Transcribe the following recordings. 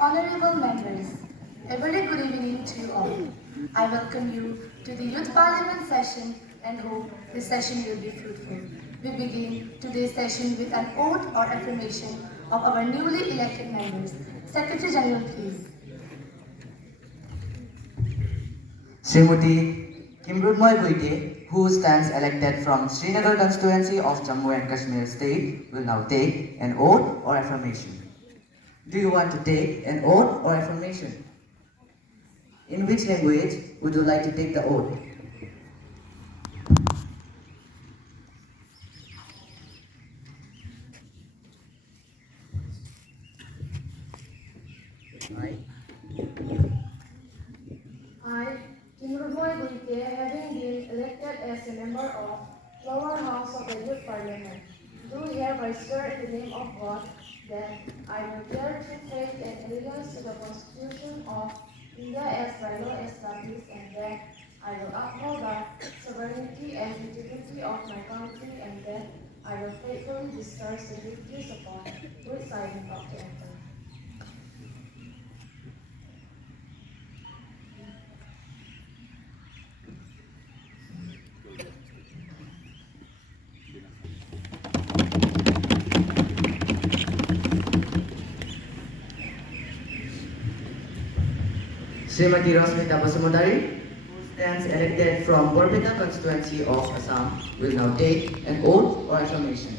Honorable members, a very good evening to you all. I welcome you to the Youth Parliament session and hope this session will be fruitful. We begin today's session with an oath or affirmation of our newly elected members. Secretary General, please. Srimati Kimrudmoy Buite, who stands elected from Srinagar constituency of Jammu and Kashmir state, will now take an oath or affirmation. Do you want to take an oath or affirmation? In which language would you like to take the oath? I. I, Timurmoy Buite, having been elected as a member of Lower House of the Youth Parliament, do hereby swear in the name of God that I will bear true faith and allegiance to the Constitution of India as by law established, and that I will uphold the sovereignty and integrity of my country, and that I will faithfully discharge the duties upon which I am about to enter. Srimati Rosmita Basumodari, who stands elected from Borpeta constituency of Assam, will now take an oath or affirmation.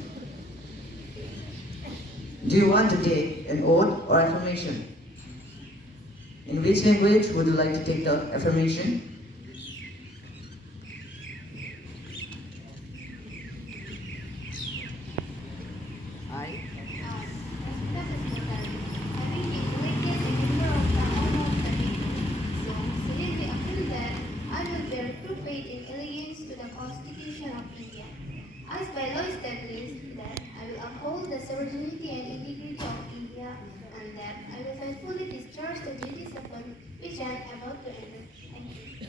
Do you want to take an oath or affirmation? In which language would you like to take the affirmation? I. In allegiance to the Constitution of India, as by law established, that I will uphold the sovereignty and integrity of India, and that I will faithfully discharge the duties upon which I am about to enter. Thank you.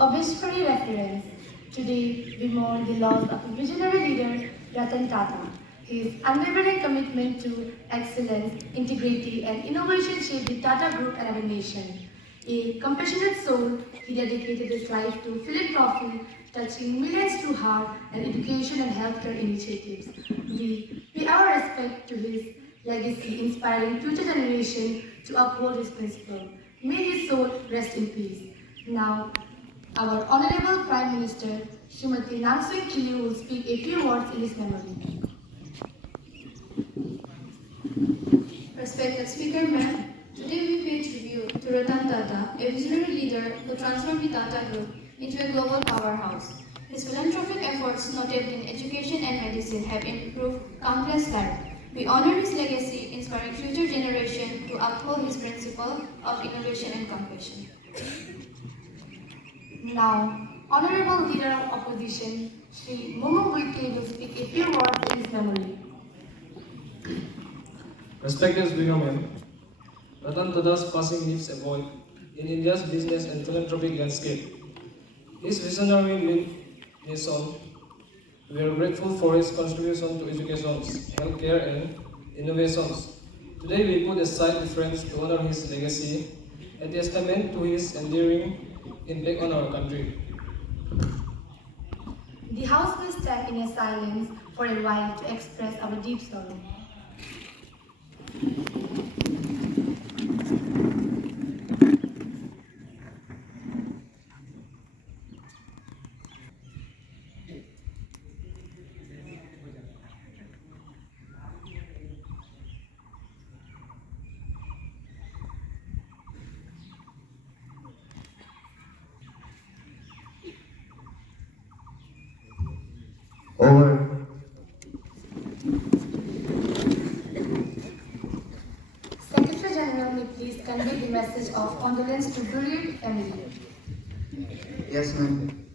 Obituary reference. Today, we mourn the loss of a visionary leader, Ratan Tata. His unwavering commitment to excellence, integrity, and innovation shaped the Tata Group and our nation. A compassionate soul, he dedicated his life to philanthropy, touching millions through heart and education and healthcare initiatives. We pay our respect to his legacy, inspiring future generations to uphold his principle. May his soul rest in peace. Now, our Honorable Prime Minister, Srimati Nansing Kili, will speak a few words in his memory. Respected Speaker, Ma'am, today we pay tribute to Ratan Tata, a visionary leader who transformed the Tata Group into a global powerhouse. His philanthropic efforts, noted in education and medicine, have improved countless lives. We honor his legacy, inspiring future generations to uphold his principle of innovation and compassion. Now, Honorable Leader of Opposition, Shri Momo Buike, will speak a few words in his memory. Respected Speaker, Ma'am, Ratan Tata's passing leaves a void in India's business and philanthropic landscape. His visionary vision, we are grateful for his contribution to education, healthcare, and innovations. Today we put aside difference to honor his legacy, a testament to his enduring impact on our country. The House will stand in a silence for a while to express our deep sorrow. Over. Mani please convey the message of condolence to bereaved family? Yes, ma'am.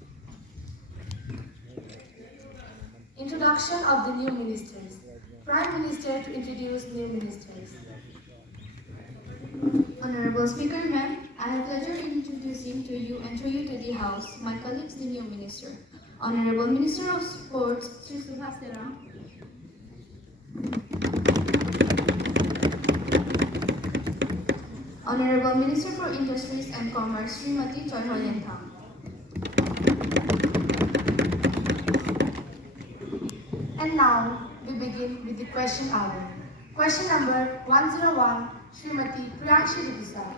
Introduction of the new ministers. Prime Minister to introduce new ministers. Honorable Speaker, Ma'am, I have pleasure in introducing to you and through you to the House my colleagues, the new minister. Honorable Minister of Sports, Sri Subhas Terang. Honorable Minister for Industries and Commerce, Srimati Choi Ho Yen Thang. And now we begin with the question hour. Question number 101, Srimati Priyankshi Dipusar.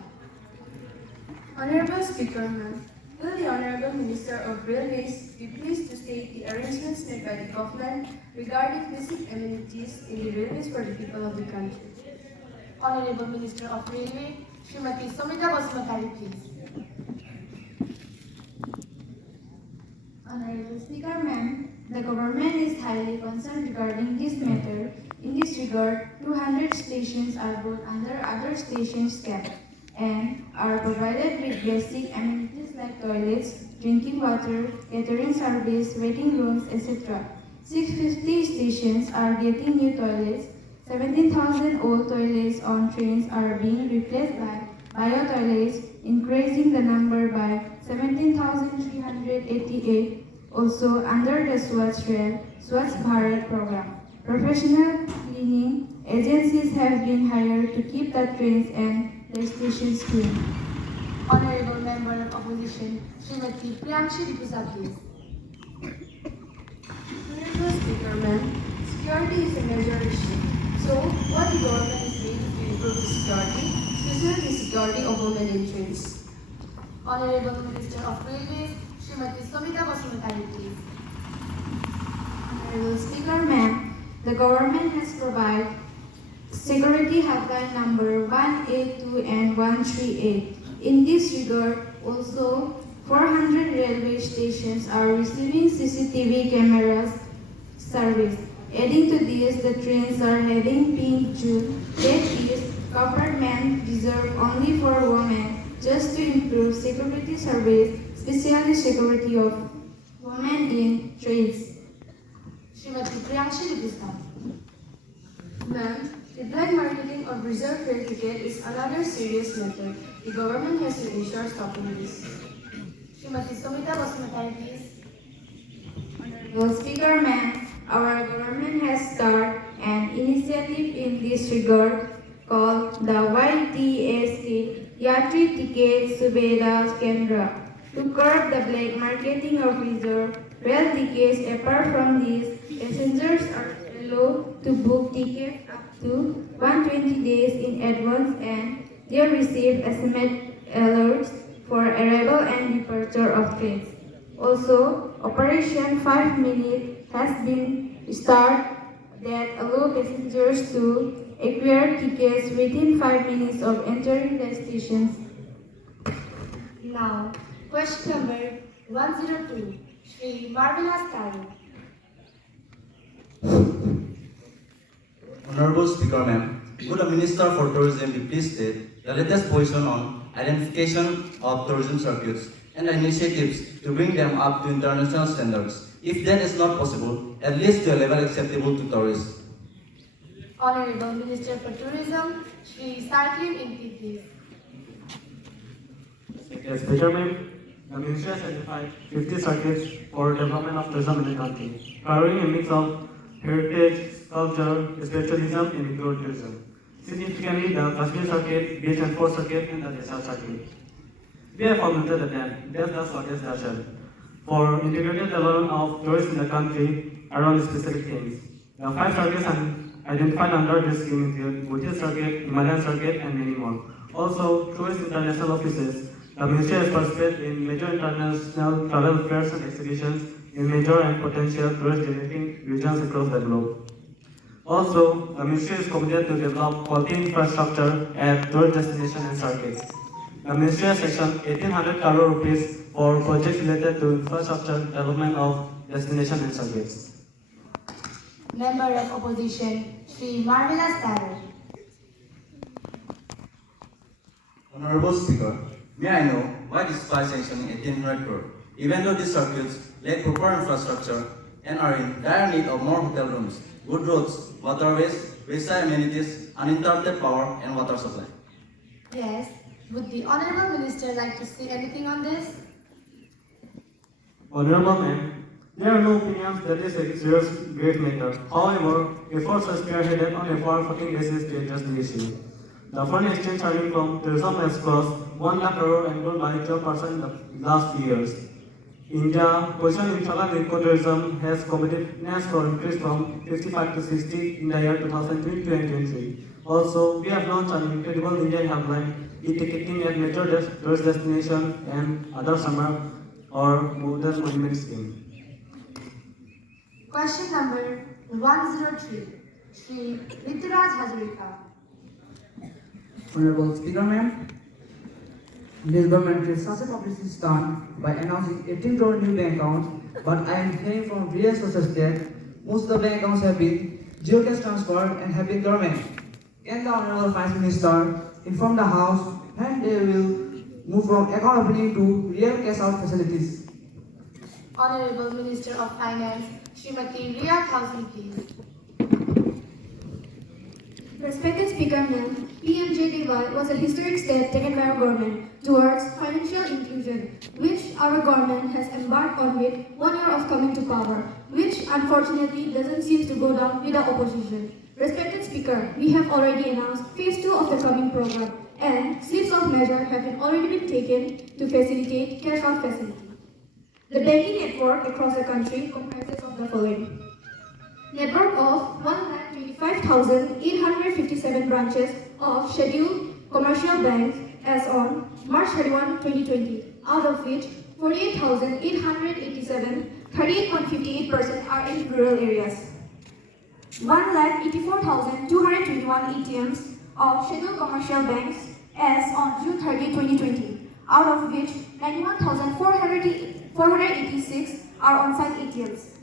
Honorable Speaker, Ma'am, will the Honorable Minister of Railways be pleased to state the arrangements made by the government regarding basic amenities in the railways for the people of the country? Honorable Minister of Railway, Srimati Somita Basumatari, please. Honorable Speaker, Ma'am, the government is highly concerned regarding this matter. In this regard, 200 stations are brought under other stations cap and are provided with basic amenities like toilets, drinking water, catering service, waiting rooms, etc. 650 stations are getting new toilets. 17,000 old toilets on trains are being replaced by bio toilets, increasing the number by 17,388. Also, under the Swachh Rail, Swachh Bharat program, professional cleaning agencies have been hired to keep the trains and the stations clean. Honorable Member of Opposition, Srimati Priyankshi Dipusar, please. Honorable Speaker, Ma'am, security is a major issue. So, what the government is doing to improve the security, especially the security of women in trains? Honorable Minister of Railways, Srimati Somita Basumatari, please. Honorable Speaker, Ma'am, the government has provided security helpline number 182 and 138. In this regard, also 400 railway stations are receiving CCTV cameras service. Adding to this, the trains are having pink jute, that is, compartment reserved only for women, just to improve security service, especially security of women in trains. Srimati Priyankshi Dipusar. Ma'am, the black marketing of reserved fare ticket is another serious matter. The government has to ensure stopping this. Srimati Somita Basumatari, please. Honorable Speaker, Ma'am, our government has started an initiative in this regard called the YTSK, Yatri Ticket Subeda Kendra, to curb the black marketing of reserved rail tickets. Apart from this, passengers are allowed to book tickets up to 120 days in advance and they receive SMS alerts for arrival and departure of trains. Also, Operation 5 Minute has been started that allow passengers to acquire tickets within 5 minutes of entering the stations. Now, question number 102, Shri Marvelous Taro. Honorable Speaker, Ma'am, would the Minister for Tourism be pleased state the latest position on identification of tourism circuits and initiatives to bring them up to international standards? If that is not possible, at least to a level acceptable to tourists. Honorable Minister for Tourism, Shri Sarklim Inti, please. Yes, Speaker, Ma'am, the Ministry has identified 50 circuits for development of tourism in the country, covering a mix of heritage, culture, spiritualism, and ecotourism. Significantly, the Kashmir Circuit, Beach and Fort Circuit, and the Desert Circuit. We have formulated a plan based on Swadesh Darshan for integrated development of tourists in the country around specific themes. The 5 circuits identified under this scheme include Buddhist Circuit, Himalayan Circuit, and many more. Also, through its international offices, the Ministry has participated in major international travel fairs and exhibitions in major and potential tourist-generating regions across the globe. Also, the Ministry is committed to develop quality infrastructure at tourist destinations and circuits. The Ministry has sanctioned 1,800 crore rupees for projects related to infrastructure development of destinations and circuits. Member of Opposition, Shri Marvelous Taro. Honorable Speaker, may I know why despite sanctioning 1,800 crore, even though these circuits lack proper infrastructure and are in dire need of more hotel rooms, good roads, waterways, wayside amenities, uninterrupted power and water supply? Yes. Would the Honorable Minister like to say anything on this? Honorable Ma'am, there are no opinions that this is a serious great matter. However, efforts are spearheaded on a forward-looking basis to address the issue. The foreign exchange earning from tourism has crossed 1 lakh crore and grown by 12% in the last few years. India's position in travel and eco-tourism has competitiveness for increased from 55 to 60 in the year 2020 and 2023. Also, we have launched an incredible Indian helpline, e-ticketing at major tourist destinations and other summer or modern monument scheme. Question number 103, Shri Rituraj Hazarika. Honorable Speaker, Ma'am, this government is such a publicity stunt by announcing 18 crore new bank accounts, but I am hearing from various sources that most of the bank accounts have been zero cash transferred and have been dormant. Can the Honorable Finance Minister inform the House when they will move from account opening to real cash out facilities? Honorable Minister of Finance, Srimati Riya Thousand, please. Respected Speaker, Ma'am, PMJDY was a historic step taken by our government towards financial inclusion, which our government has embarked on with 1 year of coming to power, which unfortunately doesn't seem to go down with the opposition. Respected Speaker, we have already announced phase 2 of the coming program, and slips of measure have already been taken to facilitate cash out facility. The banking network across the country comprises of the following. Network of 1,25,857 branches of scheduled commercial banks as on March 31, 2020, out of which 48,887, 38.58% are in rural areas. 1,84,221 ATMs of scheduled commercial banks as on June 30, 2020, out of which 91,486 are on-site ATMs.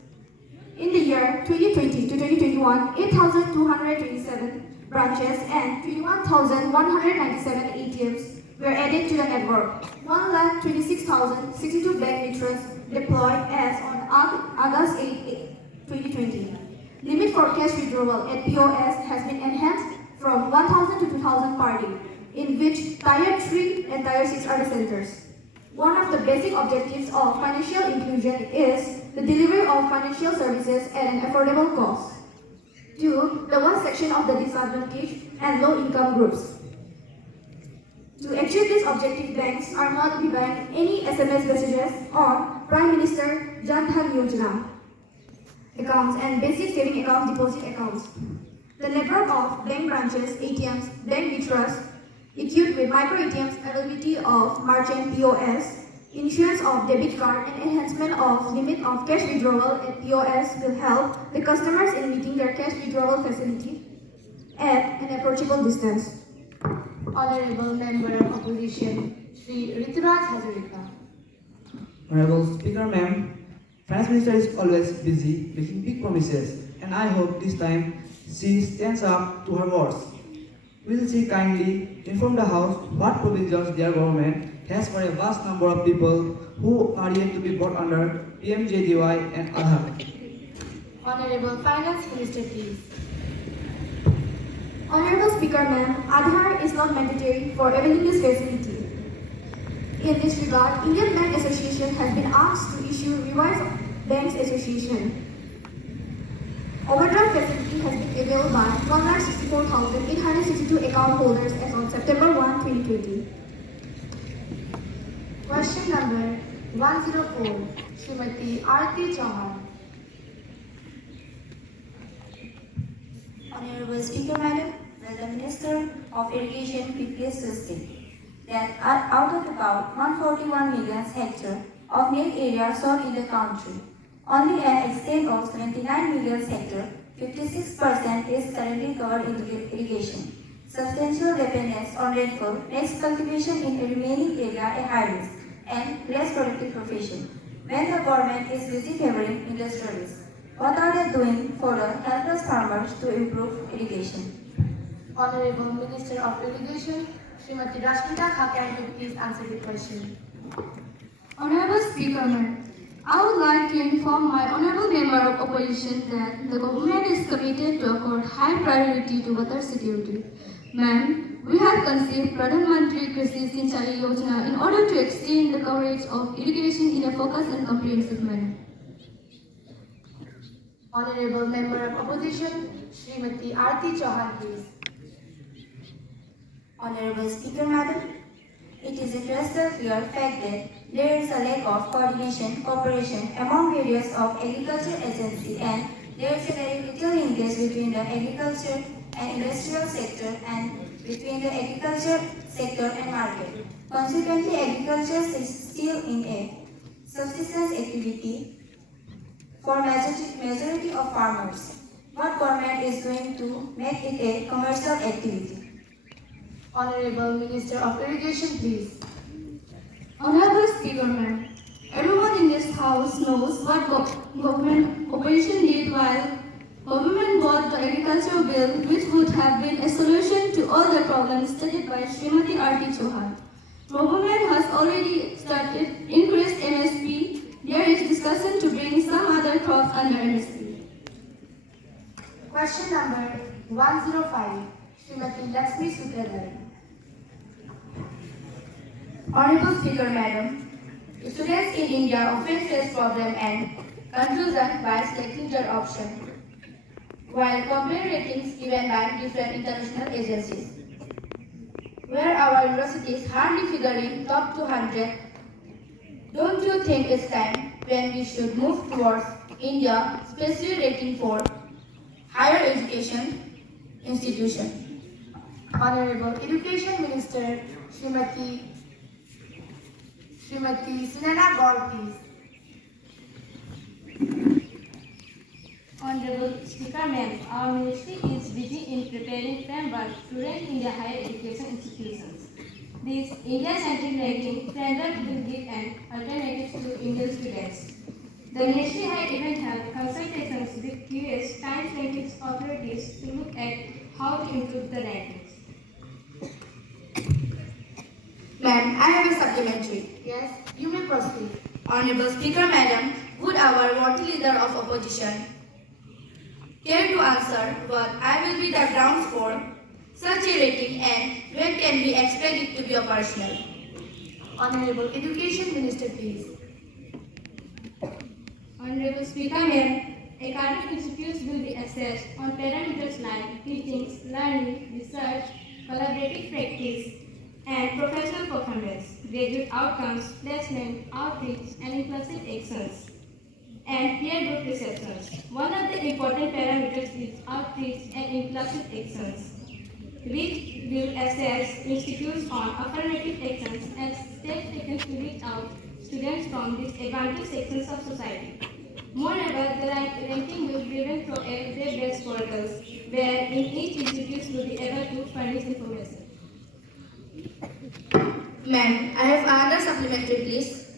In the year 2020 to 2021, 8,227 branches and 21,197 ATMs were added to the network. 1,26,062 bank metrics deployed as on August 8, 2020. Limit for cash withdrawal at POS has been enhanced from 1,000 to 2,000 per day, in which Tier 3 and Tier 6 are the centers. One of the basic objectives of financial inclusion is the delivery of financial services at an affordable cost to the one section of the disadvantaged and low-income groups. To achieve this objective, banks are not relying any SMS messages on Prime Minister Jan Dhan Yojana accounts and basic saving account deposit accounts. The network of bank branches, ATMs, bank withdrawals, equipped with micro ATMs, availability of merchant POS, issuance of debit card, and enhancement of limit of cash withdrawal at POS will help the customers in meeting their cash withdrawal facility at an approachable distance. Honorable Member of Opposition, Shri Rituraj Hazarika. Honorable Speaker, Ma'am, Finance Minister is always busy making big promises, and I hope this time she stands up to her words. Will she kindly inform the House what provisions their government has for a vast number of people who are yet to be brought under PMJDY and Aadhaar? Honorable Finance Minister, please. Honorable Speaker, Ma'am, Aadhaar is not mandatory for availing this facility. In this regard, Indian Bank Association has been asked to issue revised Banks Association. Overdraft facility has been available by 1,64,862 account holders as on September 1, 2020. Question number 104, Srimati Aarti Chauhan. Honorable Speaker, Madam, will the Minister of Irrigation be pleased to state that out of about 141 million hectares of net area sown in the country, only an extent of 79 million hectares, 56% is currently covered in irrigation. Substantial dependence on rainfall makes cultivation in the remaining area a high risk and less productive profession. When the government is busy favoring industrialists, what are they doing for the helpless farmers to improve irrigation? Honorable Minister of Irrigation, Srimati Rashmita Khakyan to please answer the question. Honorable Speaker, Ma'am, I would like to inform my honorable member of opposition that the government is committed to accord high priority to water security. Ma'am, we have conceived Pradhan Mantri Krishi Sinchai Yojana in order to extend the coverage of irrigation in a focused and comprehensive manner. Honorable Member of Opposition, Srimati Aarti Chauhan, please. Honorable Speaker, Madam, it is a crystal clear fact that there is a lack of coordination, cooperation among various of agriculture agencies, and there is a very little linkage between the agriculture and industrial sector and between the agriculture sector and market. Consequently, agriculture is still in a subsistence activity for majority of farmers. What government is doing to make it a commercial activity? Honorable Minister of Irrigation, please. Honorable Speaker, Ma'am, everyone in this House knows what government opposition did while government bought the agriculture bill, which would have been a solution to all the problems stated by Srimati Aarti Chauhan. Government has already started increased MSP. There is discussion to bring some other crops under MSP. Question number 105, Srimati Lakshmi Sutradhar. Honorable Speaker, Madam, students in India often face problem and confusion by selecting their option, while comparing ratings given by different international agencies. Where our universities hardly figuring top 200, don't you think it's time when we should move towards India specially rating for higher education institution? Honorable Education Minister, Srimati Sunana Gaur, please. Honorable Speaker, Ma'am, our ministry is busy in preparing framework to rank in the higher education institutions. This India-centric ranking framework will give an alternative to Indian students. The ministry had even held consultations with US science rankings authorities to look at how to improve the rankings. Ma'am, I have a supplementary. Yes, you may proceed. Honorable Speaker, Madam, would our worthy leader of opposition care to answer what I will be the grounds for such a rating and when can we expect it to be operational? Honorable Education Minister, please. Honorable Speaker, Ma'am, academic institutes will be assessed on parameters like teaching, learning, research, collaborative practice, and professional performance, graduate outcomes, placement, outreach, and inclusive actions, and peer group receptions. One of the important parameters is outreach and inclusive actions, which will assess institutes on affirmative actions and steps taken to reach out students from disadvantaged sections of society. Moreover, the ranking will be given through a web-based portal, where in each institute will be able to furnish information. Ma'am, I have another supplementary, please.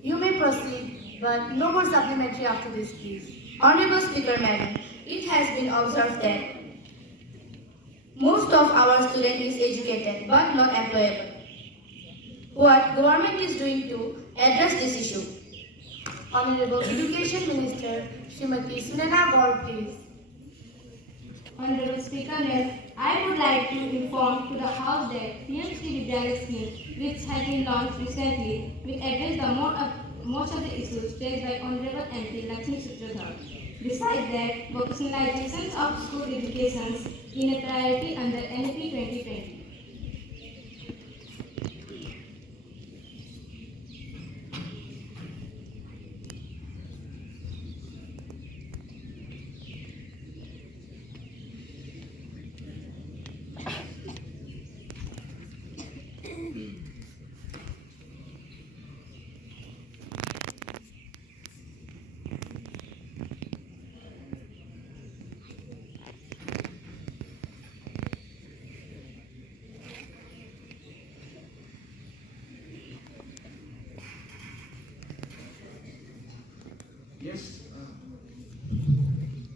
You may proceed, but no more supplementary after this, please. Honorable Speaker, Madam, it has been observed that most of our student is educated but not employable. What government is doing to address this issue? Honorable Education Minister, Srimati Sunana Gaur, please. Honorable Speaker, Ma'am, I would like to inform to the House that PM Shri Vidyalaya scheme, which has been launched recently, will address most of the issues raised by Honorable MP Lakshmi Sutradhar. Besides that, vocationalization of school education is a priority under NEP 2020.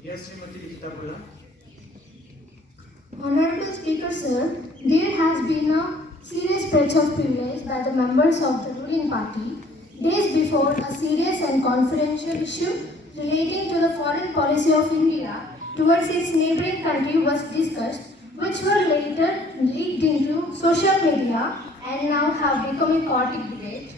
Yes, Srimati Likita Bula. Honorable Speaker, sir, there has been a serious breach of privilege by the members of the ruling party days before a serious and confidential issue relating to the foreign policy of India towards its neighboring country was discussed, which were later leaked into social media and now have become a chaotic debate.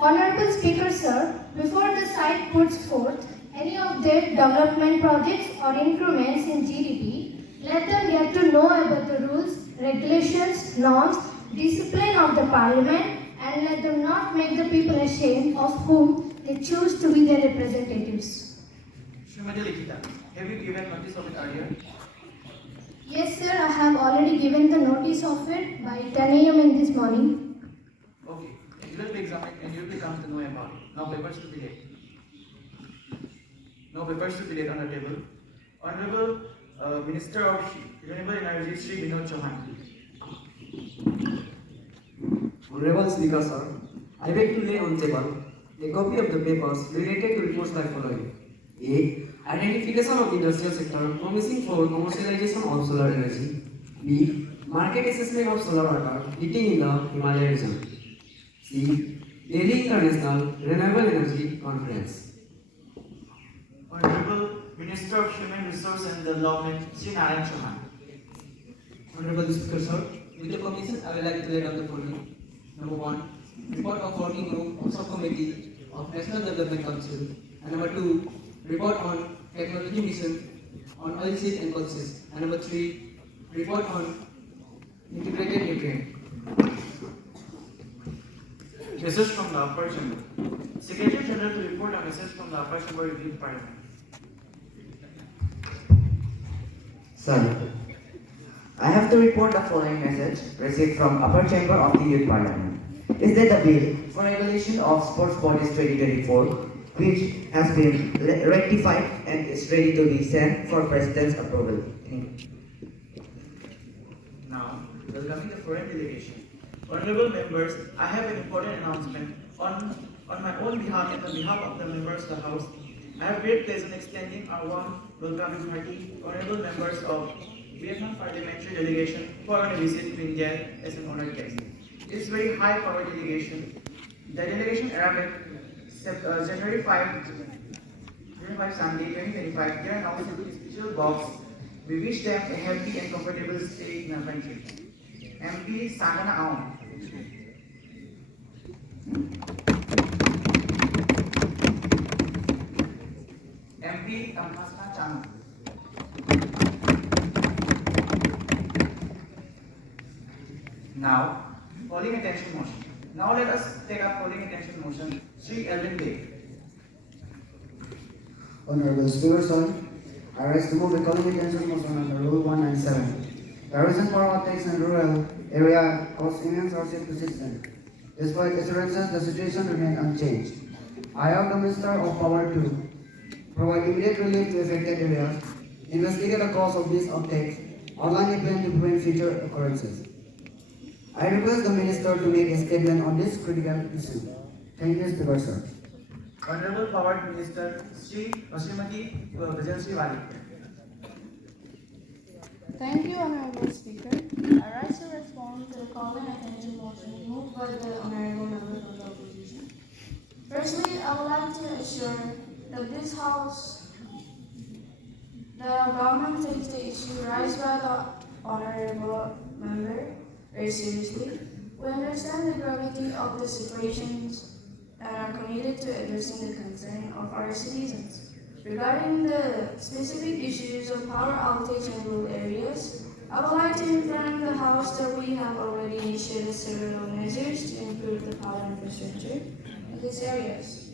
Honorable Speaker, sir, before the site puts forth any of their development projects or increments in GDP, let them get to know about the rules, regulations, norms, discipline of the parliament, and let them not make the people ashamed of whom they choose to be their representatives. Srimati Likita, have you given notice of it earlier? Yes, sir, I have already given the notice of it by 10 a.m. in this morning. Okay, it will be examined and you will come to know about it. Now papers to be laid. No papers to be laid on the table. Honorable Minister of Renewable Energy, Shri Vinod Chauhan. Honorable Speaker, sir, I beg to lay on table a copy of the papers related to reports like following. A. Identification of industrial sector promising for commercialization of solar energy. B. Market assessment of solar water heating in the Himalaya region. C. Delhi International Renewable Energy Conference. Honorable Minister of Human Resource and Development, Shri Narayan Chauhan. Honorable Speaker, sir, with the permission, I would like to lay down the following. Number 1. Report of working group of subcommittee of National Development Council. And number 2. Report on technology mission on oil seed and pulses. And number 3. Report on integrated nutrient. Message from the Upper Chamber. Secretary General to report a message from the Upper Chamber Youth Parliament. Sir, I have to report the following message received from Upper Chamber of the Youth Parliament. Is that the bill for regulation of sports bodies 2024, which has been rectified and is ready to be sent for President's approval. Thank you. Now, welcoming the foreign delegation. Honorable members, I have an important announcement on my own behalf and on behalf of the members of the House. I have great pleasure in extending our warm welcome to the honorable members of Vietnam Parliamentary Delegation for a visit to India as an honored guest. It is a very high power delegation. The delegation arrived January 5 Sunday 2025. They are now sitting in a special box. We wish them a happy and comfortable stay in our country. MP Sangana Aung. MP Kamhasna Chanu. Now, polling attention motion. Now let us take up polling attention motion. Sri Elvin Day. Honorable Speaker, sir, I rise to move the calling attention motion under Rule 197. The reason for our tax in rural area cause immense hardship to citizens. Despite assurances, the situation remains unchanged. I have the Minister of Power to provide immediate relief to affected areas, investigate the cause of these outtakes, outline a plan to prevent future occurrences. I request the Minister to make a statement on this critical issue. Thank you, Speaker, sir. Honorable Power Minister Srimati Gajansri Wali. Thank you, Honorable Speaker. I rise to respond to the calling attention motion moved by the Honorable Members of the Opposition. Firstly, I would like to assure that this House, the government takes the issue raised by the Honorable Member very seriously. We understand the gravity of the situations and are committed to addressing the concern of our citizens. Regarding the specific issues of power outage in rural areas, I would like to inform the House that we have already initiated several measures to improve the power infrastructure in these areas.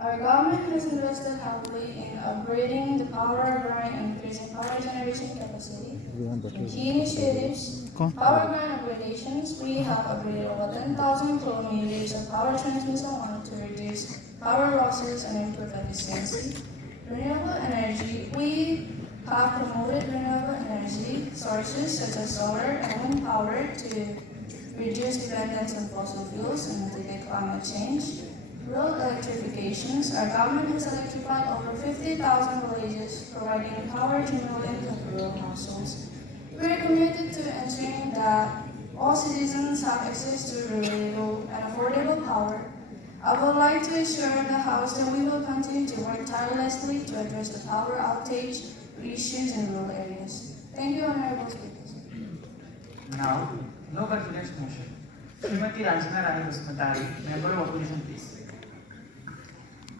Our government has invested heavily in upgrading the power grid and increasing power generation capacity. In key initiatives, power grid upgradations, we have upgraded over 10,000 kilometers of power transmission line to reduce power losses and improve efficiency. Renewable energy, we have promoted renewable energy sources such as solar and wind power to reduce dependence on fossil fuels and mitigate climate change. Rural electrifications, our government has electrified over 50,000 villages, providing power to millions of rural households. We are committed to ensuring that all citizens have access to reliable and affordable power. I would like to assure the House that we will continue to work tirelessly to address the power outage issues in rural areas. Thank you, Honorable Speakers. Now, no confidence motion. Srimati Rajna Rani Basmatari, Member of Opposition, please.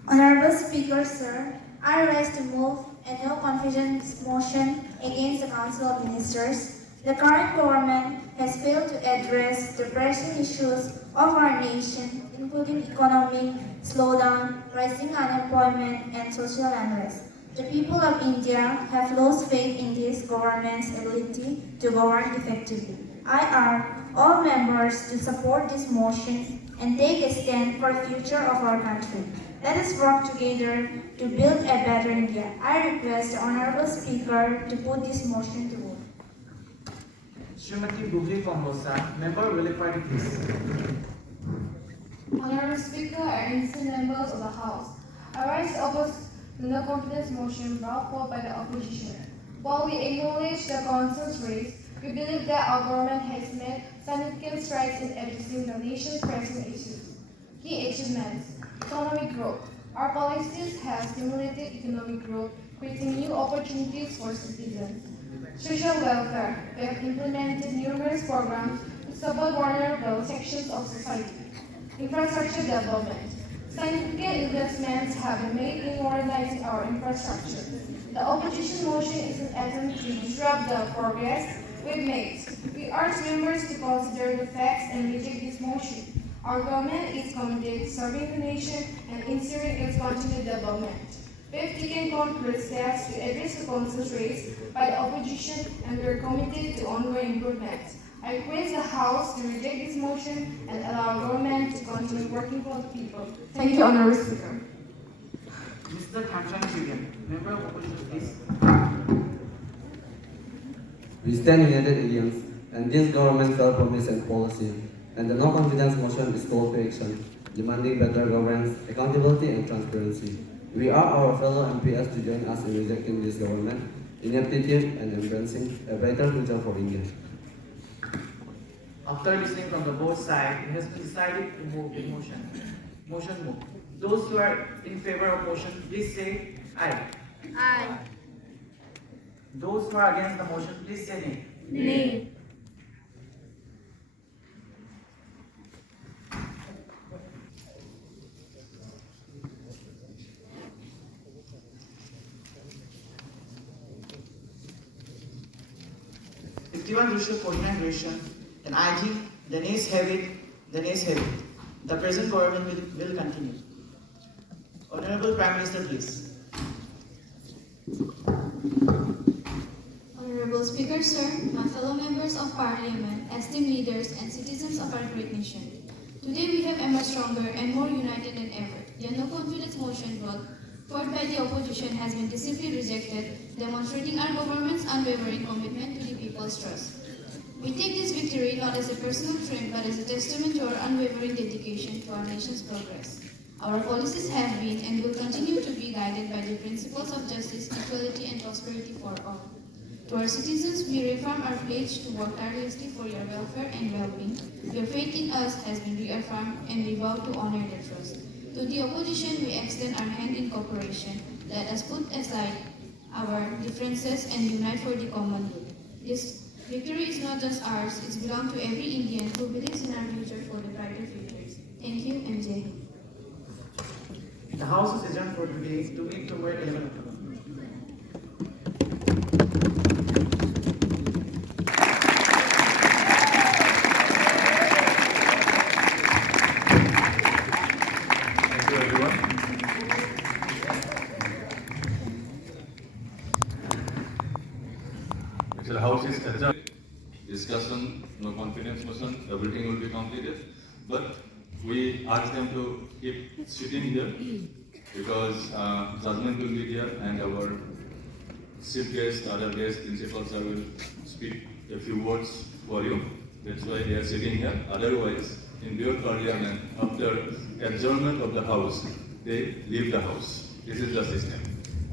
Honorable Speaker, sir, I rise to move a no confidence motion against the Council of Ministers. The current government has failed to address the pressing issues of our nation, including economic slowdown, rising unemployment, and social unrest. The people of India have lost faith in this government's ability to govern effectively. I urge all members to support this motion and take a stand for the future of our country. Let us work together to build a better India. I request the Honorable Speaker to put this motion to vote. Srimati Bugli Pombosa, Member of Village Party, please. Honorable Speaker and esteemed members of the House, I rise to oppose the no confidence motion brought forth by the opposition. While we acknowledge the concerns raised, we believe that our government has made significant strides in addressing the nation's pressing issues. Key achievements: economic growth. Our policies have stimulated economic growth, creating new opportunities for citizens. Social welfare. We have implemented numerous programs to support vulnerable sections of society. Infrastructure development. Significant investments have been made in modernizing our infrastructure. The opposition motion is an attempt to disrupt the progress we've made. We urge members to consider the facts and reject this motion. Our government is committed to serving the nation and ensuring its continued development. We have taken concrete steps to address the concerns raised by the opposition, and we are committed to ongoing improvements. I request the House to reject this motion and allow our government to continue working for the people. Thank you, Honorable Speaker. Mr. Kamchan Julian, Member of Opposition, please. We stand united against and this government's failed and policy, and the no confidence motion is called to action, demanding better governance, accountability, and transparency. We urge our fellow MPs to join us in rejecting this government, ineptitude, and embracing a better future for India. After listening from the both sides, it has been decided to move the motion. Motion moved. Those who are in favor of motion, please say aye. Aye. Those who are against the motion, please say nay. Nay. Ratio 49 ratio, and I think the nays have it, the nays have it. The present government will continue. Honorable Prime Minister, please. Honorable Speaker, sir, my fellow members of Parliament, esteemed leaders, and citizens of our great nation. Today we have emerged stronger and more united than ever. The no confidence motion brought forth by the opposition has been decisively rejected, demonstrating our government's unwavering commitment to the people's trust. We take this victory not as a personal triumph but as a testament to our unwavering dedication to our nation's progress. Our policies have been and will continue to be guided by the principles of justice, equality, and prosperity for all. To our citizens, we reaffirm our pledge to work tirelessly for your welfare and well-being. Your faith in us has been reaffirmed and we vow to honor the trust. To the opposition, we extend our hand in cooperation. Let us put aside our differences and unite for the common good. This victory is not just ours, it belongs to every Indian who believes in our future for the brighter futures. Thank you and Jai Hind. The House is adjourned for today to meet tomorrow at 11 o'clock. Thank you, everyone. Actually, the House is adjourned. Discussion, no confidence motion, everything will be completed. But we ask them to keep sitting here because judgment will be there and our chief guests, other guests, principals will speak a few words for you. That's why they are sitting here. Otherwise, in your parliament, after adjournment of the house, they leave the house. This is the system.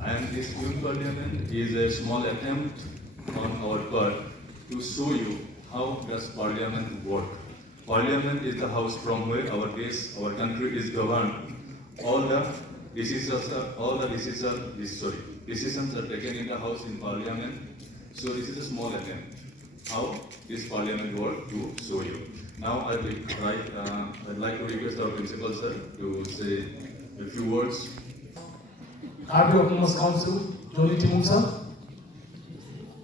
And this youth parliament is a small attempt on our part to show you how does Parliament work. Parliament is the house from where our country is governed. All the decisions are taken in the house in Parliament. So this is a small attempt how this Parliament work to show you. Now I'd like to request our principal sir to say a few words. Head of Commerce Council, Johnny Timur sir,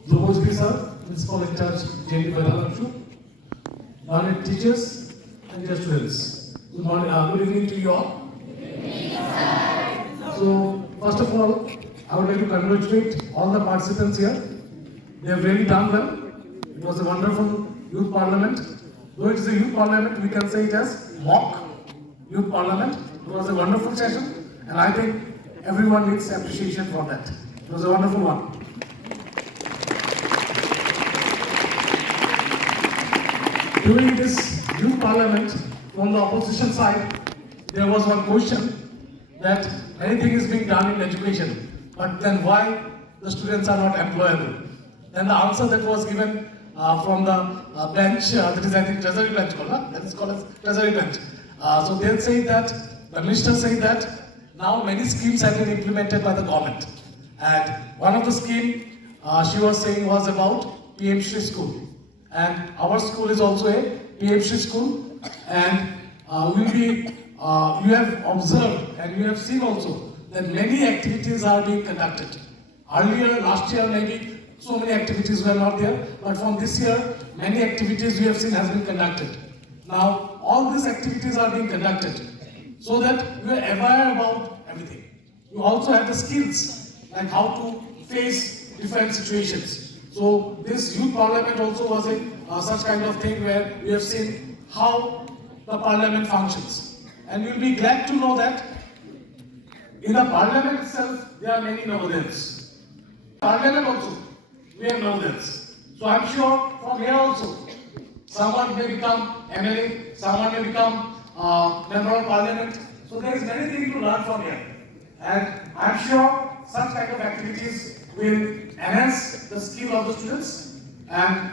Dhubojgi sir, Principal in charge, J.D. Vedalakshu, learned teachers and dear students. Good morning, good evening to you all. So, first of all, I would like to congratulate all the participants here. They have really done well. It was a wonderful youth parliament. Though it is a youth parliament, we can say it as mock youth parliament. It was a wonderful session, and I think everyone needs appreciation for that. It was a wonderful one. During this youth parliament, from the opposition side, there was one question that anything is being done in education, but then why the students are not employable? Then the answer that was given from the bench, that is I think Treasury bench, that is called as Treasury bench. So they'll say that, the minister said that now many schemes have been implemented by the government. And one of the scheme she was saying was about PM Shri School. And our school is also a PM Shri School. And you have observed and you have seen also that many activities are being conducted. Earlier, last year maybe, so many activities were not there, but from this year, many activities we have seen has been conducted. Now, all these activities are being conducted so that you are aware about everything. You also have the skills, like how to face different situations. So, this youth parliament also was a such kind of thing where we have seen how the parliament functions. And you'll be glad to know that in the parliament itself, there are many Navodayas. Parliament also, we have Navodayas. So I'm sure from here also, someone may become MLA, someone may become member of parliament. So there is many things to learn from here. And I'm sure such kind of activities will enhance the skill of the students. And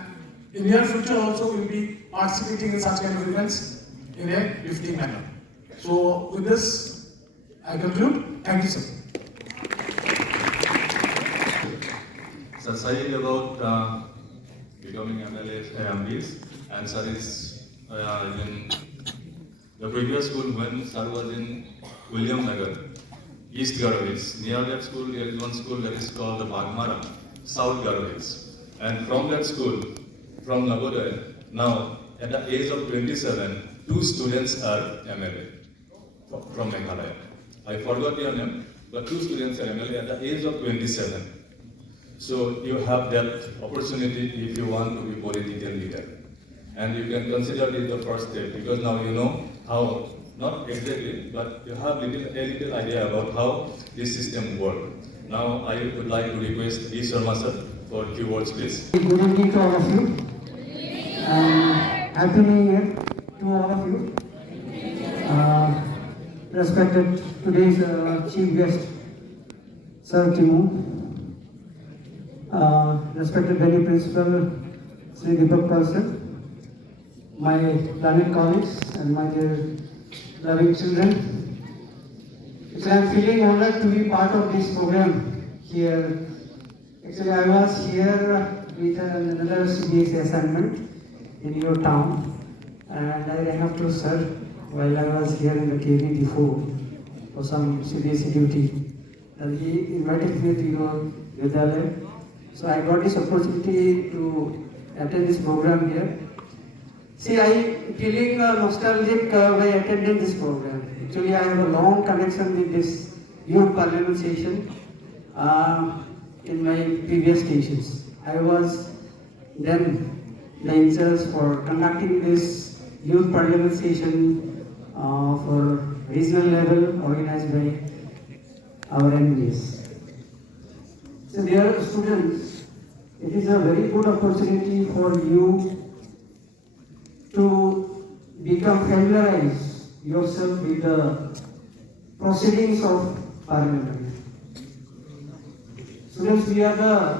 in near future also we will be participating in such kind of events in a gifting manner. So with this, I conclude. Thank you, sir. Sir said about becoming MLAs, and sir is in the previous school when sir was in William Nagar, East Garo Hills. Near that school there is one school that is called the Bagmara, South Garo Hills. And from that school, from Navodaya, now at the age of 27, 2 students are MLA from Meghalaya. I forgot your name, but 2 students are MLA at the age of 27. So you have that opportunity if you want to be political leader. And you can consider this the first step, because now you know how, not exactly, but you have a little idea about how this system works. Now I would like to request E. Sharma sir for a few words, please. Good evening to all of you. Happy New Year to all of you. Respected today's chief guest, Sir Timur. Respected Benny Principal, Sri Deepak Parsad, my learned colleagues and my dear loving children. Actually, I am feeling honored to be part of this program here. Actually, I was here with another CBSE assignment in your town, and I ran up to sir while I was here in the KV4 for some CBSE duty. And he invited me to your Vidyalaya. So I got this opportunity to attend this program here. See, I am feeling nostalgic by attending this program. Actually, I have a long connection with this youth parliament session in my previous stations. I was then the in charge for conducting this youth parliament session for regional level organized by our MLAs. So dear students, it is a very good opportunity for you to become familiarized yourself with the proceedings of parliament. Students, we are the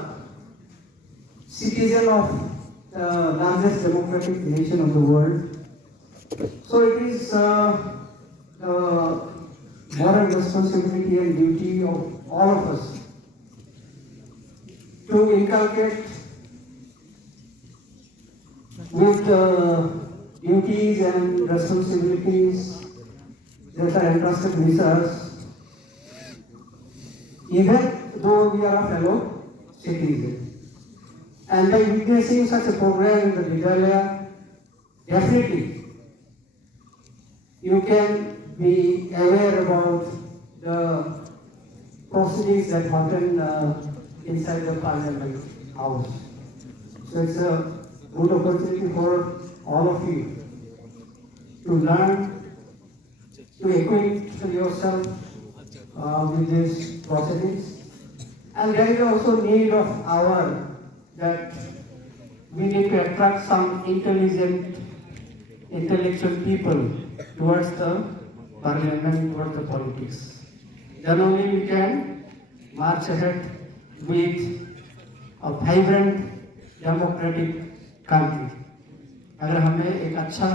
citizen of the largest democratic nation of the world. So it is moral responsibility and duty of all of us to inculcate with duties and responsibilities that are entrusted with us, even though we are a fellow citizen. And by witnessing such a program in the Vidyalaya, definitely you can be aware about the proceedings that happen inside the Parliament House. So it's a good opportunity for all of you to learn, to acquaint yourself with these proceedings. And there is also need of our that we need to attract some intelligent, intellectual people towards the parliament, towards the politics. Then only we can march ahead with a vibrant, democratic country. अगर हमें एक अच्छा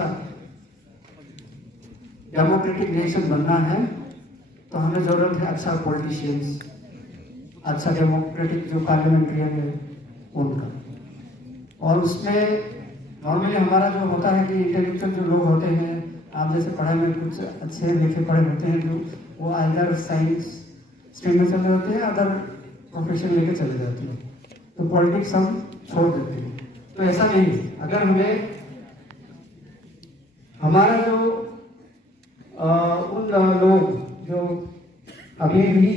democratic nation बनना है तो हमें ज़रूरत है अच्छा पॉलिटिशियंस, अच्छा डेमोक्रेटिक जो पार्लियामेंट्रियन है उनका। और उसमें नॉर्मली हमारा जो होता है कि इंटेलेक्चुअल जो लोग होते हैं, आप जैसे पढ़ाई में कुछ अच्छे लिखे पढ़े होते हैं जो वो आइदर साइंस स्ट्रीम में चले होते हैं, अदर प्रोफेशन लेके चले जाते हैं, तो पॉलिटिक्स हम छोड़ देते हैं। तो ऐसा नहीं, अगर हमें हमारा जो उन लोग जो अभी भी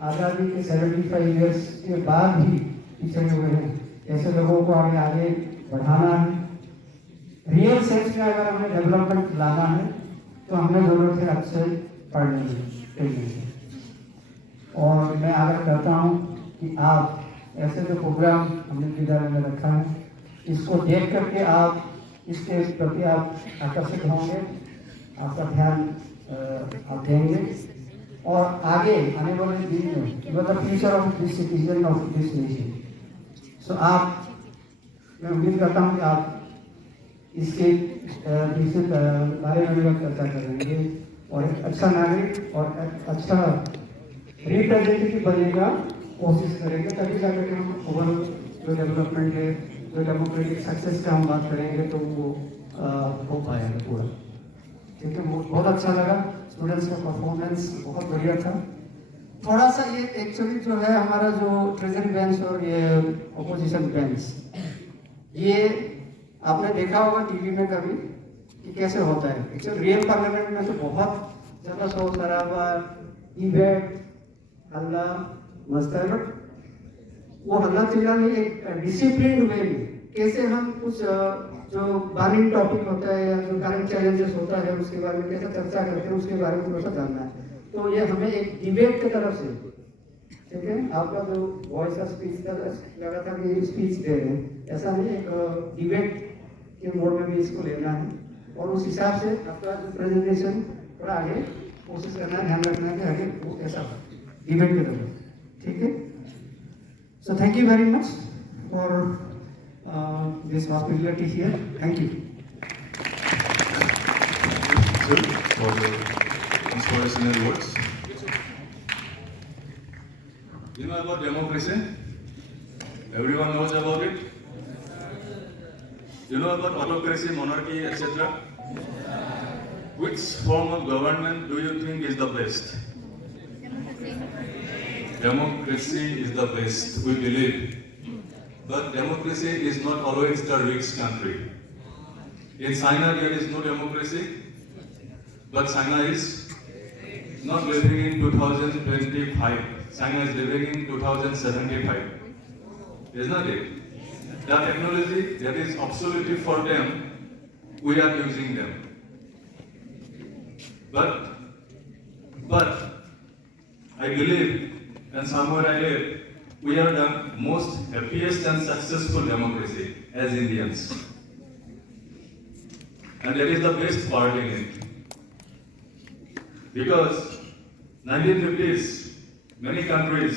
आज़ादी के 75 ईयर्स के बाद भी पिछड़े हुए हैं, ऐसे लोगों को हमें आगे बढ़ाना है। रियल सेंस में अगर हमें डेवलपमेंट लाना है तो हमें ज़रूरत है अच्छे पढ़ने की। और मैं आग्रह करता हूँ कि आप ऐसे जो प्रोग्राम हमने विद्यालय में रखा है, इसको देख करके आप इसके प्रति आप आकर्षित होंगे, आपका ध्यान आप देंगे और आगे आने वाले दिन में you are the future of this citizen of this nation. So आप, मैं उम्मीद करता हूँ कि आप इसके बारे में भी चर्चा करेंगे और एक अच्छा नागरिक और अच्छा रिप्रेजेंटेटिव बनने का कोशिश करेंगे, तभी जाकर हम ओवरऑल जो डेवलपमेंट है, जो डेमोक्रेटिक सक्सेस का हम बात करेंगे तो वो हो पाएगा पूरा। ठीक है, बहुत अच्छा लगा, स्टूडेंट्स का परफॉर्मेंस बहुत बढ़िया था। थोड़ा सा ये एक्चुअली जो है हमारा जो ट्रेजरी बेंच और ये अपोजिशन बेंच, ये आपने देखा होगा टीवी में कभी कि कैसे होता है। एक्चुअली रियल पार्लियामेंट में तो बहुत ज़्यादा शोर शराबा, डिबेट, हल्ला मचता है, बट वो हल्ला चिल्ला नहीं, एक डिसिप्लिन वे में कैसे हम कुछ जो बर्निंग टॉपिक होता है या जो करंट चैलेंजेस होता है उसके बारे में कैसे चर्चा करते हैं, उसके बारे में थोड़ा सा जानना है। तो ये हमें एक डिबेट की तरफ से, ठीक है, आपका जो वॉइस का स्पीच का लगा था कि स्पीच दे रहे हैं, ऐसा नहीं, एक डिबेट के मोड में भी इसको लेना है और उस हिसाब से आपका जो प्रेजेंटेशन थोड़ा आगे कोशिश करना है, ध्यान रखना है कि आगे वो ऐसा डिबेट की तरफ। ठीक है, so thank you very much for this hospitality here. Thank you. Sir, for the inspirational words. You know about democracy? Everyone knows about it? You know about autocracy, monarchy, etc.? Which form of government do you think is the best? Democracy is the best, we believe. But democracy is not always the rich country. In China there is no democracy, but China is not living in 2025. China is living in 2075. Isn't it? The technology that is obsolete for them, we are using them. But I believe, and somewhere I live, we are the most happiest and successful democracy as Indians. And that is the best part in it. Because 1950s, many countries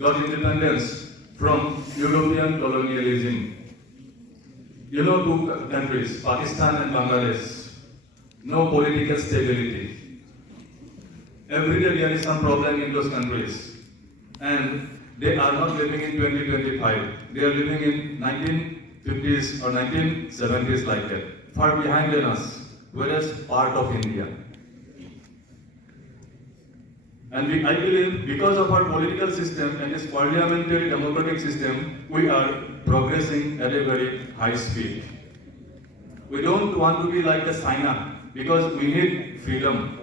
got independence from European colonialism. You know, two countries, Pakistan and Bangladesh, no political stability. Every day there is some problem in those countries. And they are not living in 2025. They are living in 1950s or 1970s like that, far behind than us, whereas part of India. And I believe because of our political system and this parliamentary democratic system, we are progressing at a very high speed. We don't want to be like the China because we need freedom.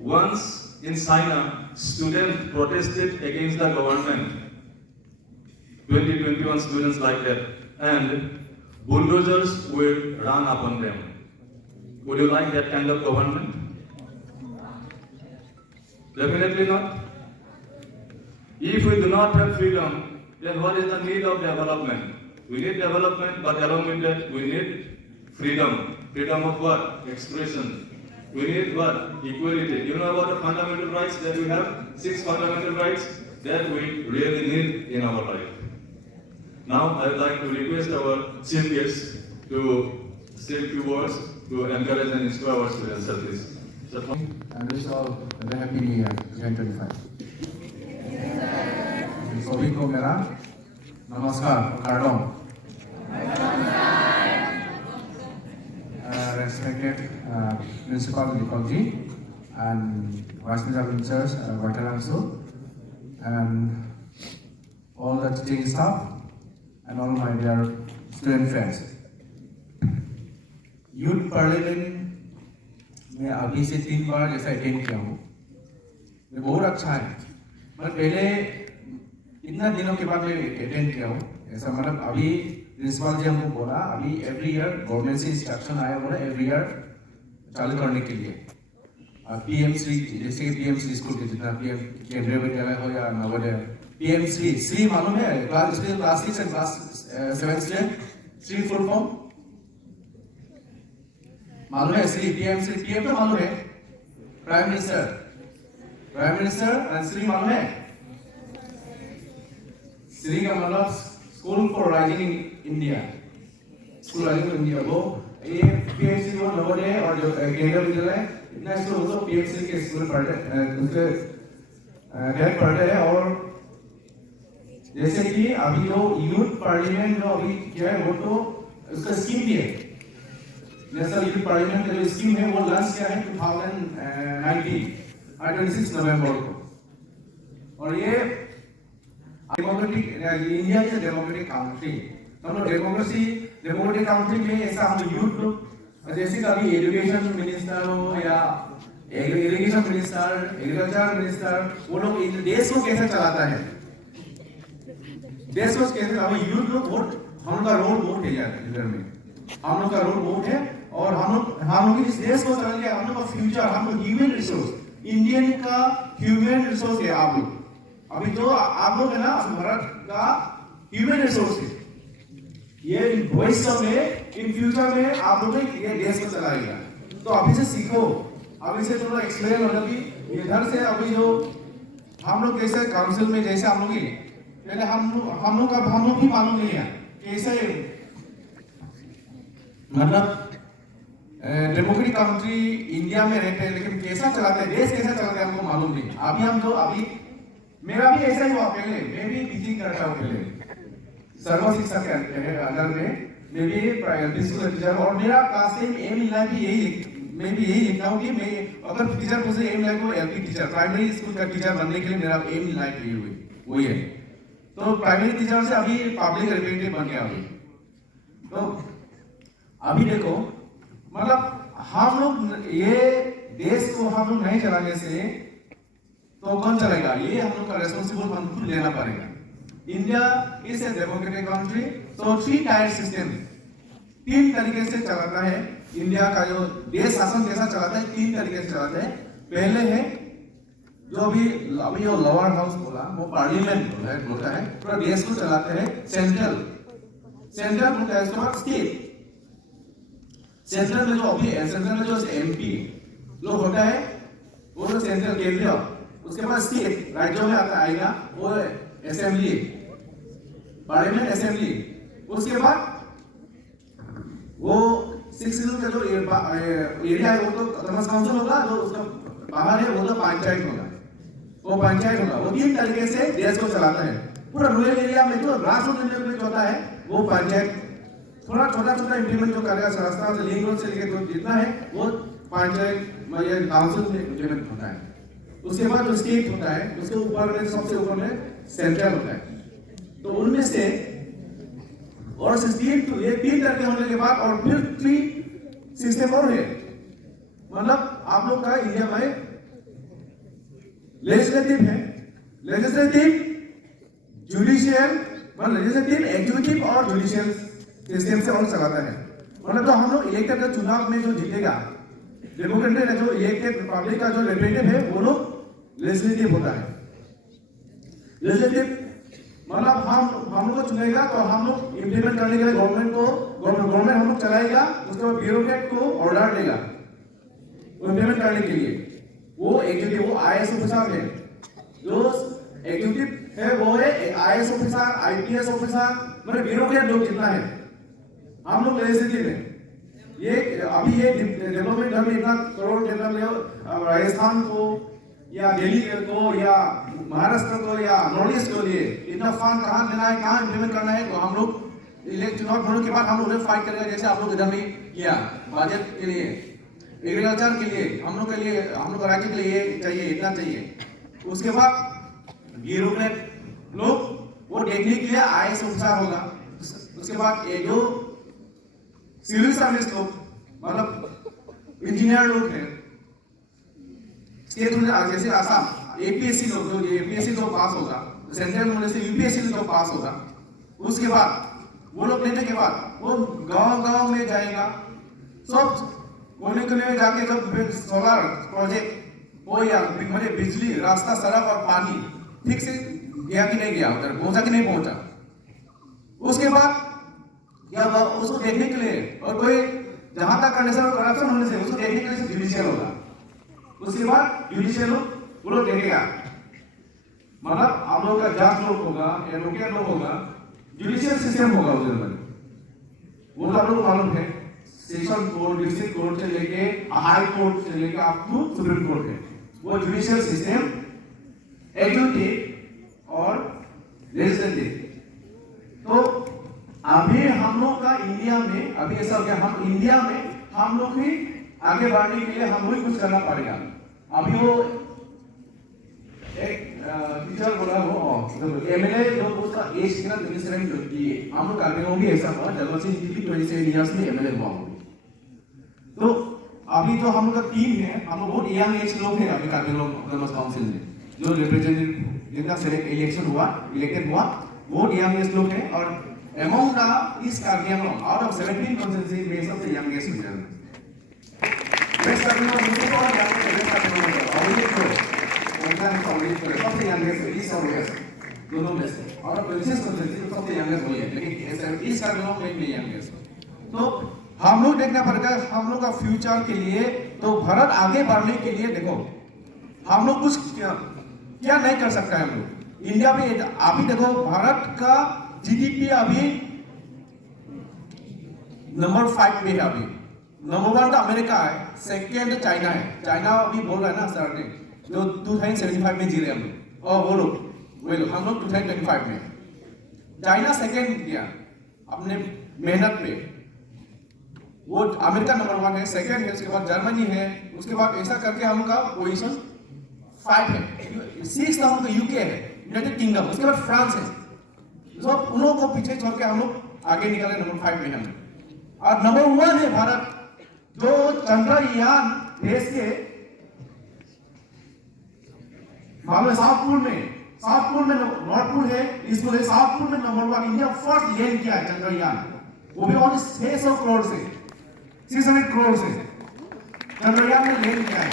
Once in China, students protested against the government, 20-21 students like that, and bulldozers will run upon them. Would you like that kind of government? Definitely not. If we do not have freedom, then what is the need of development? We need development, but along with that, we need freedom. Freedom of what? Expression. We need what? Equality. You know about the fundamental rights that we have? 6 fundamental rights that we really need in our life. Now, I would like to request our chief guest to say a few words to encourage and inspire our students. Sir, please. Sir, and wish all a very happy New Year 2025. सभी को मेरा नमस्कार कार्डोम. Respected Principal Nikolji and Vice Principal Vataransu and all the teaching staff and all my dear student friends. Youth Parliament मैं अभी से 3 बार जैसा attend किया हूँ. ये बहुत अच्छा है. मैं पहले इतना दिनों के बाद मैं अटेंड किया हूँ. ऐसा मतलब अभी प्रिंसिपल जी हमको बोला अभी एवरी ईयर गवर्नमेंट से इंस्ट्रक्शन आया बोला एवरी ईयर चालू करने के लिए. पीएम-श्री जैसे कि पीएम-श्री स्कूल के जितना पीएम केंद्रीय विद्यालय हो या नवोदय पीएम-श्री मालूम है class 6 and class 7 student Shri full form मालूम है. श्री पीएम-श्री पीएम तो मालूम है प्राइम मिनिस्टर एंड श्री मालूम है. श्री का मतलब school for rising India. School rising India वो ये पीएमसी को नवोदय और जो केंद्रीय विद्यालय इतना स्कूल तो पीएमसी के स्कूल पढ़ते उनके डायरेक्ट पढ़ते हैं. और जैसे कि अभी जो यूथ पार्लियामेंट जो अभी क्या है वो तो उसका स्कीम भी है. नेशनल यूथ पार्लियामेंट का जो स्कीम है वो लॉन्च किया है 2019 26 नवंबर को. और ये democratic India is a democratic country. हम लोग डेमोक्रेटिक कंट्री में ऐसा हम यूथ लोग जैसे कभी एजुकेशन मिनिस्टर हो या इरिगेशन मिनिस्टर एग्रीकल्चर मिनिस्टर वो लोग इन देश को कैसे चलाता है देश को कैसे हमें यूथ लोग वोट हम लोग का रोल वोट है यार इधर में हम लोग का रोल वोट है. और हम लोग इस देश को चलाएंगे. हम लोग का फ्यूचर हम लोग ह्यूमन रिसोर्स इंडियन का ह्यूमन रिसोर्स है. आप लोग अभी जो आप लोग है ना भारत का ह्यूमन रिसोर्स है. ये भविष्य में इन फ्यूचर में आप लोग ये देश को चलाएगा. तो अभी से सीखो. अभी से थोड़ा एक्सप्लेन होना भी इधर से अभी जो हम लोग कैसे काउंसिल में जैसे हम लोग पहले हम लोग भी मालूम नहीं है कैसे मतलब डेमोक्रेटिक कंट्री इंडिया में रहते हैं लेकिन कैसा चलाते हैं देश कैसा चलाते हैं हमको मालूम नहीं. अभी मेरा भी ऐसा ही हुआ. पहले मैं भी टीचिंग करता हूँ. पहले सर्व शिक्षा के अंदर में मैं भी प्राइमरी स्कूल टीचर और मेरा क्लास में एम मिला भी मैं भी यही लिखता हूँ कि मैं अगर टीचर मुझे एम लाइक हो एलपी टीचर प्राइमरी स्कूल का टीचर बनने के लिए मेरा एम लाइक यही हुई वही है. तो प्राइमरी टीचर से अभी पब्लिक रिप्रेजेंटेटिव बन गया. तो अभी देखो मतलब हम लोग ये देश को हम लोग नहीं चलाने से तो कौन चलेगा. ये हम लोग का रेस्पॉन्सिबल हम खुद लेना पड़ेगा. India is a democratic country. तो 3 टायर सिस्टम 3 तरीके से चलाता है. इंडिया का जो देश शासन कैसा चलाता है 3 तरीके से चलाता है. पहले है जो अभी जो लोअर हाउस बोला वो पार्लियामेंट बोलता है. पूरा देश को चलाते हैं सेंट्रल बोलता है. उसके बाद स्टेट सेंट्रल में जो एमपी लोग होता है वो तो सेंट्रल केंद्रीय. उसके बाद स्टेट राज्यों में आएगा वो असेंबली पार्लियामेंट असेंबली. उसके बाद वो 6 किलोमीटर जो एरिया है वो तो ऑटोनॉमस काउंसिल होगा, जो उसका बाहर है वो तो पंचायत होगा, वो पंचायत होगा। वो 3 तरीके से देश को चलाता है। पूरा रूरल एरिया में जो राष्ट्र डेवलपमेंट होता है वो पंचायत थोड़ा छोटा इंप्लीमेंट जो करेगा, रास्ता से लिंक रोड से लेके तो जितना है वो पंचायत या काउंसिल में इंप्लीमेंट होता है। उसके बाद जो स्टेट होता है उसके ऊपर में सबसे ऊपर में सेंट्रल होता है। तो उनमें से और सिस्टम तो ये 3 तरह होने के बाद और फिर 3 सिस्टम और है। मतलब आप लोग का इंडिया में लेजिस्लेटिव है, लेजिस्लेटिव, जुडिशियल, मतलब लेजिस्लेटिव, एग्जीक्यूटिव और जुडिशियल सिस्टम से और चलाता है। मतलब तो हम लोग इलेक्टेड चुनाव में जो जीतेगा, डेमोक्रेटिक जो इलेक्टेड पब्लिक का जो रिप्रेजेंटेटिव है वो लोग लेजिस्लेटिव होता है। लेजिस्लेटिव मतलब हम लोग को चुनेगा तो हम लोग इंप्लीमेंट करने के लिए गवर्नमेंट हम लोग चलाएगा, उसके बाद ब्यूरोक्रेट को ऑर्डर देगा इंप्लीमेंट करने के लिए। वो एग्जीक्यूटिव, वो आईएएस ऑफिसर है, जो एग्जीक्यूटिव है वो है आईएएस ऑफिसर, आईपीएस ऑफिसर, मतलब ब्यूरोक्रेट लोग जितना है हम लोग लेजिस्लेटिव है। ये अभी ये डेवलपमेंट हम इतना करोड़ डेवलपमेंट राजस्थान को या दिल्ली को या महाराष्ट्र को या नॉर्थ ईस्ट के लिए इतना फंड कहाँ लेना है, कहाँ इंप्लीमेंट करना है, तो हम लोग चुनाव होने के बाद हम लोग उन्हें फाइट करेंगे। जैसे आप लोग इधर में किया बजट के लिए, एग्रीकल्चर के लिए, हम लोग राज्य के लिए चाहिए, इतना चाहिए। उसके बाद ब्यूरोक्रेट लोग वो देखने के लिए आईएएस ऑफिसर होगा। उसके बाद ये जो सिविल सर्विस लोग मतलब इंजीनियर लोग हैं, स्टेट जैसे आसाम एपीएससी लोग, जो एपीएससी तो पास होगा, सेंट्रल होने से यूपीएससी तो पास होगा। उसके बाद वो लोग लेने के बाद वो गांव में जाएगा, सब कोने में जाके जब सोलर प्रोजेक्ट हो या मतलब बिजली, रास्ता, सड़क और पानी ठीक से गया कि नहीं गया, उधर पहुंचा कि नहीं पहुंचा, उसके बाद या उसको देखने के लिए और कोई जहां तक कंडीशन और करप्शन होने से उसको देखने के लिए जुडिशियल होगा। उसके बाद जुडिशियल वो लोग देखेगा, मतलब आप लोगों का जज लोग होगा, एडवोकेट लोग होगा, जुडिशियल सिस्टम होगा उधर में। वो तो आप लोग मालूम है, सेशन कोर्ट, डिस्ट्रिक्ट कोर्ट से लेके हाई कोर्ट से लेके अप टू सुप्रीम कोर्ट है। वो जुडिशियल सिस्टम, एग्जीक्यूटिव और लेजिस्लेटिव। तो अभी हम लोग का इंडिया में अभी ऐसा हो गया, हम इंडिया में हम लोग ही आगे बढ़ने के लिए हम लोग कुछ करना पड़ेगा। अभी वो एक टीचर बोला वो एमएलए जो उसका एज कितना 27 हम लोग करने को भी ऐसा हुआ, जगत सिंह जी भी 27 इयर्स में एमएलए हुआ। तो अभी जो हम लोग का टीम है, हम लोग बहुत यंग एज लोग हैं अभी कार्बिंग ऑटोनॉमस काउंसिल में, जो रिप्रेजेंटेटिव जिनका इलेक्शन हुआ, इलेक्टेड हुआ, बहुत यंग एज लोग हैं। और among the East Karbiang out of 17 constituencies में सबसे youngest लीडर है। West Karbiang दूसरे को और youngest West Karbiang में ऑर्गेनाइज करो, सबसे youngest East और West दोनों में से। और प्रिंसेस constituency सबसे youngest वही है, लेकिन East Karbiang में youngest। तो हम लोग देखना पड़ेगा हम लोग का फ्यूचर के लिए, तो भारत आगे बढ़ने के लिए देखो हम लोग कुछ क्या नहीं कर सकता है। हम लोग इंडिया में अभी देखो भारत का जीडीपी अभी नंबर 5 पे है। अभी नंबर 1 तो अमेरिका है, सेकेंड चाइना है। चाइना अभी बोल रहा है ना सर ने, जो 2075 में जी रहे हम लोग, और वो लोग हम लोग 2025 में। चाइना सेकेंड किया अपने मेहनत पे, वो अमेरिका नंबर 1 है, सेकेंड है, उसके बाद जर्मनी है, उसके बाद ऐसा करके हम का पोजीशन 5 है। 6 हम लोग यूके है, यूनाइटेड किंगडम, उसके बाद फ्रांस है। सब उन लोगों को पीछे छोड़ के हम लोग आगे निकले, नंबर 5 में हम। और नंबर 1 है भारत, जो चंद्रयान देश के मालूम साउथ पोल में नॉर्थ पोल है, ईस्ट पोल है, साउथ पोल में नंबर 1 इंडिया फर्स्ट लैंड किया है चंद्रयान, वो भी ऑन 600 करोड़ से 600 करोड़ से चंद्रयान में लैंड किया है।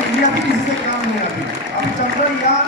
इंडिया भी किसी से काम नहीं। अभी चंद्रयान